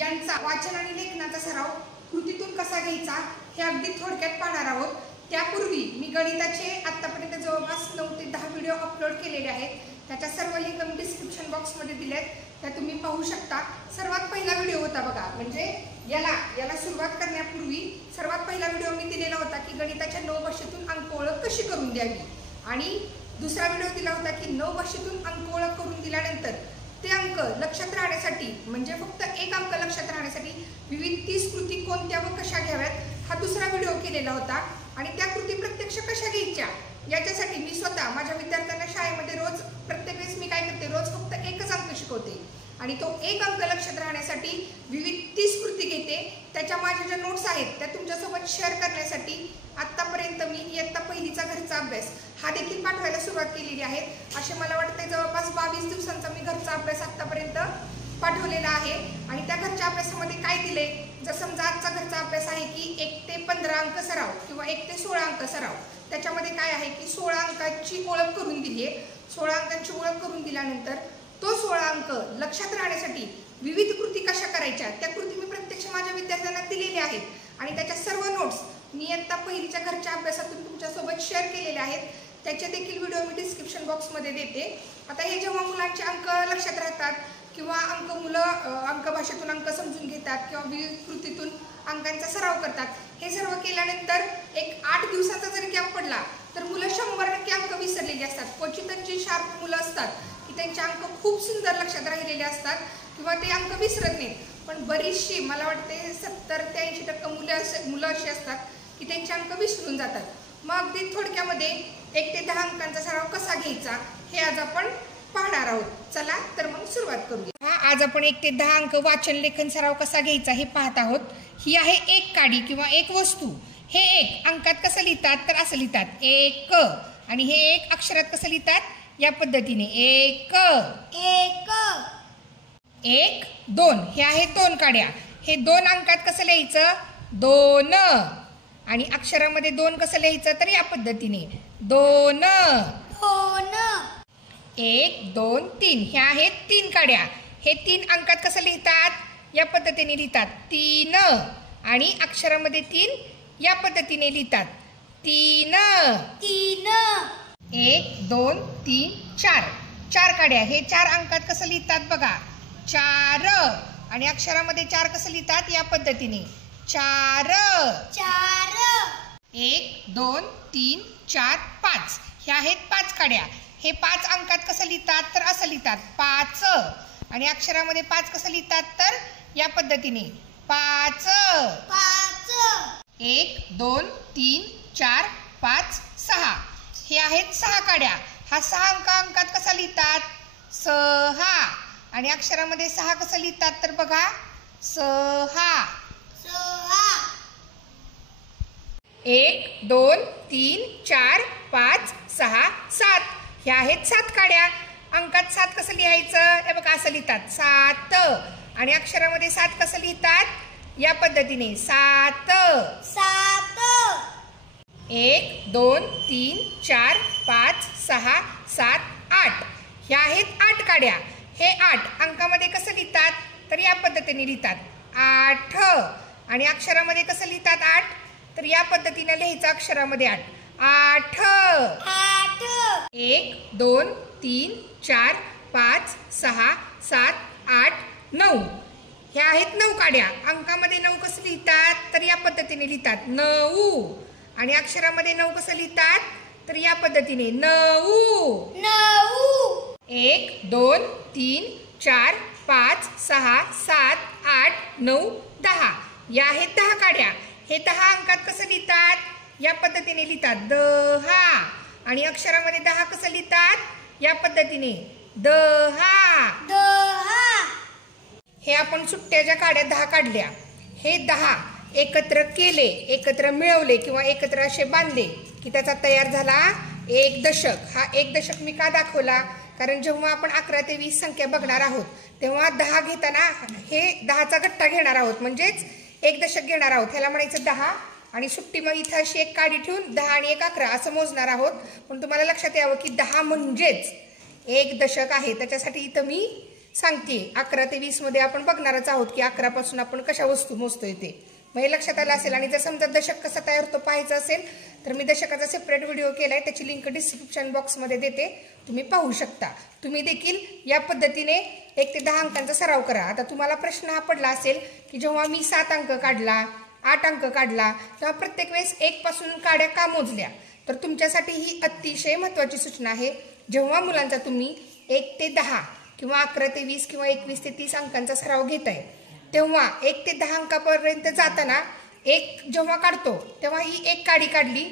यांचा वाचन आणि लेखनाचा सराव कृतीतून कसा घ्यायचा हे अगदी थोडक्यात पाहणार आहोत। त्यापूर्वी मी गणिताचे आतापर्यंत जवळपास 9 ते 10 व्हिडिओ अपलोड केलेले आहेत। त्याच्या सर्व लिंक मी डिस्क्रिप्शन बॉक्समध्ये दिलेत, त्या तुम्ही पाहू शकता। सर्वात पहिला व्हिडिओ होता बघा, म्हणजे याला सुरुवात करण्यापूर्वी सर्वात पहिला व्हिडिओ मी दिलेला होता की गणिताच्या 9 भाषेतून अंक ओळख कशी करून द्यावी, आणि दुसरा व्हिडिओ दिला होता की 9 भाषेतून अंक ओळख करून दिल्यानंतर ते अंक लक्षात राहण्यासाठी, म्हणजे फक्त एक अंक लक्षात राहण्यासाठी विविध 30 कृती कोणत्या व कशा घ्याव्यात हा दुसरा व्हिडिओ केलेला होता। आणि त्या कृती प्रत्यक्ष कशा घ्यायच्या याच्यासाठी मी स्वतः माझ्या विद्यार्थ्यांना शाळेमध्ये रोज प्रत्येक वेळेस मी काय करते, रोज फक्त एकच अंक शिकवते आणि तो एक अंक लक्षात राहण्यासाठी विविध 30 कृती घेते। त्याच्या माझ्या ज्या नोट्स आहेत त्या तुमच्यासोबत शेअर करण्यासाठी आतापर्यंत मी इयत्ता पहिलीचा घरचा अभ्यास हा देखील पाठवायला सुरुवात केलेली आहे। असे मला वाटते जवळपास 22 दिवसांचा मी घरचा अभ्यास आतापर्यंत पाठवलेला आहे। आणि त्या घरच्या अभ्यासामध्ये काय दिले, जर समजा आजचा घरचा अभ्यास आहे की 1 ते 15 अंक सराव किंवा 1 ते 16 अंक सराव, त्याच्यामध्ये काय आहे की 16 अंकाची ओळख करून दिली आहे। 16 अंकांची ओळख करून दिल्यानंतर तो 16 अंक लक्षात राहण्यासाठी विविध कृती कशा करायच्या त्या कृती मी प्रत्यक्ष माझ्या विद्यार्थ्यांना दिलेल्या आहेत आणि त्याच्या सर्व नोट्स मी इयत्ता पहिलीच्या घरच्या अभ्यासातून तुमच्यासोबत शेअर केलेले आहेत। त्याचे देखील व्हिडिओ मी डिस्क्रिप्शन बॉक्समध्ये देते। आता हे जेव्हा मुलांचे अंक लक्षात राहतात किंवा मुलं अंक भाषेतून अंक समजून घेतात किंवा विविध कृतीतून अंकांचा सराव करतात, हे सर्व केल्यानंतर एक 8 दिवसाचा जरी गॅप पडला तर मुलं 100% अंक विसरलेली असतात। क्वचितच जी शार्प मुलं असतात की त्यांचे अंक खूप सुंदर लक्षात राहिलेले असतात किंवा ते अंक विसरत नाहीत, पण बरीचशी मला वाटते 70 ते 80% मुलं अशी असतात की त्यांचे अंक विसरून जातात। मग अगदी थोडक्यामध्ये 1 ते 10 अंकांचा सराव कसा घ्यायचा हे आज आपण पाहणार आहोत। चला तर मग सुरुवात करूया। आज आपण 1 ते 10 अंक वाचन लेखन सराव कसा घ्यायचा हे पाहत आहोत। ही आहे एक काडी किंवा एक वस्तू। हे एक अंकात कसं लिहितात तर असं लिहितात 1, आणि हे एक अक्षरात कसं लिहितात या पद्धतीने 1 1 1 2। हे आहेत 2 काड्या। हे 2 अंकात कसं लिहायचं 2, आणि अक्षरामध्ये 2 कसं लिहायचं तर या पद्धतीने 2 2 1 2 3। ह्या आहेत 3 काड्या। हे 3 अंकात कसं लिहितात या पद्धतीने लिहितात 3, आणि अक्षरामध्ये 3 या पद्धतीने लिहितात 3 3 1 2 3 4। 4 काड्या। हे 4 अंकात कसं लिहितात बघा 4, आणि अक्षरामध्ये 4 कसं लिहितात या पद्धतीने 4 4 1 2 3 4 5। ह्या आहेत 5 काड्या। हे 5 अंकात कसं लिहितात तर असं लिहितात 5, आणि अक्षरामध्ये 5 कसं लिहितात तर या पद्धतीने 5 5 1 2 3 4 5 6। हे आहेत 6 काड्या। हा 6 अंकात कसा लिहितात 6, आणि अक्षरामध्ये 6 कसं लिहितात तर बघा 6 1 2 3 4 5 6 7। ह्या आहेत 7 काड्या। अंकात 7 कसं लिहायचं हे बघा असं लिहितात 7, आणि अक्षरामध्ये 7 कसं लिहितात या पद्धतीने 7 7 1 2 3 4 5 6 7 8। ह्या आहेत 8 काड्या। हे 8 अंकामध्ये कसं लिहितात तर या पद्धतीने लिहितात 8, आणि अक्षरामध्ये कसं लिहितात 8 तर या पद्धतीने लिहायचं अक्षरामध्ये 8 8 8 1 2 3 4 5 6 7 8 9। ह्या आहेत 9 काड्या। अंकामध्ये 9 कसं लिहितात तर या पद्धतीने लिहितात 9, आणि अक्षरामध्ये 9 कसं लिहितात तर या पद्धतीने 9 9 1 2 3 4 5 6 7 8 9 10। या आहेत 10 काड्या। हे 10 अंकात कसं लिहितात या पद्धतीने लिहितात 10, आणि अक्षरामध्ये 10 कसं लिहितात या पद्धतीने 10 10। हे आपण सुट्ट्या ज्या काड्या 10 काढल्या, हे 10 एकत्र केले, एकत्र मिळवले किंवा एकत्र असे बांधले की त्याचा तयार झाला 1 दशक। हा 1 दशक मी का दाखवला, कारण जेव्हा आपण 11 ते 20 संख्या बघणार आहोत तेव्हा 10 घेताना हे 10चा गट्टा घेणार आहोत, म्हणजेच 1 दशक घेणार आहोत। ह्याला म्हणायचं 10, आणि सुट्टी मग इथं अशी एक काडी ठेवून 10 आणि 1 11 असं मोजणार आहोत। पण तुम्हाला लक्षात यावं की 10 म्हणजेच 1 दशक आहे, त्याच्यासाठी इथं मी सांगते. 11 ते 20 मध्ये आपण बघणारच आहोत की 11 पासून आपण कशा वस्तू मोजतोय ते. मग हे लक्षात आलं असेल. आणि जर समजा दशक कसा तयार होतो पाहायचं असेल तर मी दशकाचा सेपरेट व्हिडिओ केलाय, त्याची लिंक डिस्क्रिप्शन बॉक्समध्ये देते, तुम्ही पाहू शकता. तुम्ही देखील या पद्धतीने 1 ते 10 अंकांचा सराव करा. आता तुम्हाला प्रश्न हा पडला असेल की जेव्हा मी 7 अंक काढला, 8 अंक काढला, तेव्हा प्रत्येक वेळेस 1 पासून काड्या का मोजल्या. तर तुमच्यासाठी ही अतिशय महत्त्वाची सूचना आहे. जेव्हा मुलांचा तुम्ही 1 ते 10 किंवा 11 ते 20 किंवा 21 ते 30 अंकांचा सराव घेताय, तेव्हा 1 ते 10 अंकापर्यंत जाताना 1 जेव्हा काढतो तेव्हा ही 1 काडी काढली,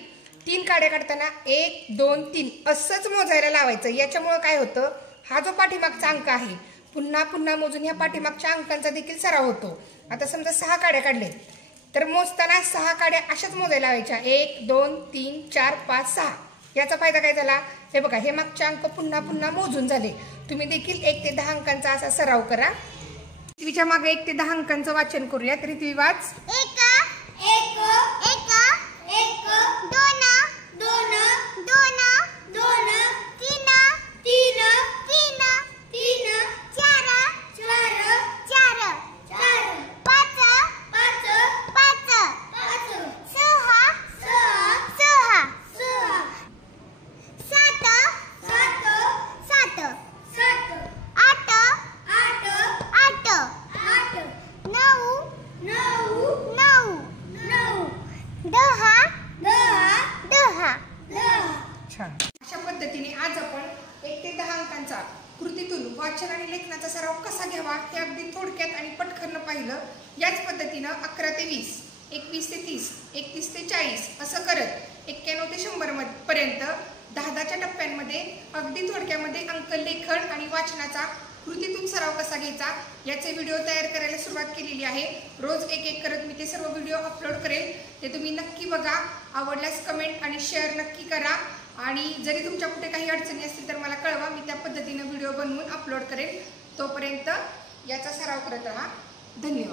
3 काड्या काढताना 1 2 3 असंच मोजायला लावायचं. याच्यामुळं काय होतं, हा जो पाठीमागचा अंक आहे पुन्हा पुन्हा मोजून ह्या पाठीमागच्या अंकांचा देखील सराव होतो. आता समजा 6 काड्या काढले तर मोजताना 6 काड्या अशाच मोजायला लावायच्या, 1 2 3 4 5 6. याचा फायदा काय झाला, हे बघा हे मागचे अंक पुन्हा पुन्हा मोजून झाले. तुम्ही देखील 1 ते 10 अंकांचा असा सराव करा. पृथ्वीच्या मागे 1 ते 10 अंकांचं वाचन करूया. पृथ्वी वाच. 1 1 1 1 2 2 2 2 3 3 3 3 4 4 4 4 5 5 5 5 6 6 6 7 7 7 7 8 8 8 8 9 9 9 9 10 10 10 छान. अशा पद्धतीने आज आपण 1 ते 10 अंकांचा कृतीतून वाचन आणि लेखनाचा सराव कसा घ्यावा हे अगदी थोडक्यात आणि पटकन पाहिलं. याच पद्धतीनं 11 ते 20, 21 ते 30, 31 ते 40 असं करत 91 ते 100 पर्यंत 10-10च्या टप्प्यांमध्ये अगदी थोडक्यामध्ये अंकलेखन आणि वाचनाचा कृतीतून सराव कसा घ्यायचा याचे व्हिडिओ तयार करायला सुरुवात केलेली आहे. रोज एक करत मी ते सर्व व्हिडिओ अपलोड करेल. ते तुम्ही नक्की बघा. आवडल्यास कमेंट आणि शेअर नक्की करा. आणि जरी तुमच्या कुठे काही अडचणी असतील तर मला कळवा, मी त्या पद्धतीने व्हिडिओ बनवून अपलोड करेल. तोपर्यंत याचा सराव करत राहा. धन्यवाद.